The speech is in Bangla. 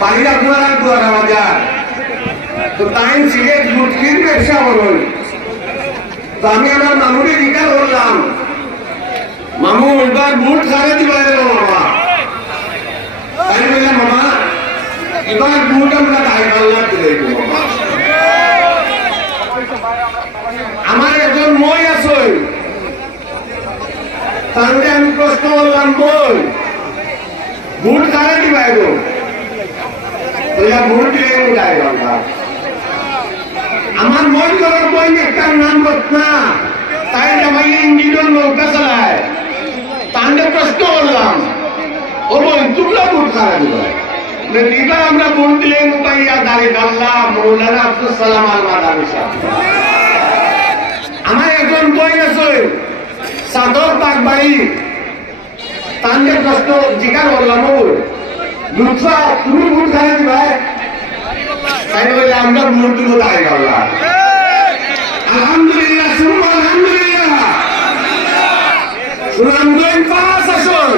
বাড়ির আপনারা দুয়ারা বাজার তো তাই সিগারেট গুটকির ব্যবসা করুন। তো আমি আমার মামুকে জিজ্ঞাসা করলাম, মামু এবার বুট খাবে দিবা মামা? তাই বললাম, মামা এবার বুট আমরা গায়ে পাল্লা দিলে মামা। আমার একজন মই আছে, তাহলে আমি প্রশ্ন করলাম, বই বুট খাবে দিবা গো? আমার মন করার বই একটা নাম না, তাই আমাকে ইঞ্জিনের নৌকা চালায়। তাহলে প্রশ্ন করলাম, ও বই তোমরা বুট খারাপ দিবা? আমরা বুট দিলে পাইয়া দাঁড়িয়ে আল্লাহ মৌলানা আব্দুল সালাম আল মাদানী সাহেব। আমার একজন বই আছে সাদর বাগবাড়ি, তাহলে প্রশ্ন জিজ্ঞাসা করলাম, লুৎফা তুমি বুট খারাপ দিবা? তাই বলে আমরা বুট দিব দাঁড়িয়ে আল্লাহ। আলহামদুলিল্লাহ, আলহামদুলিল্লাহ। সুনামগঞ্জ 5 আসন।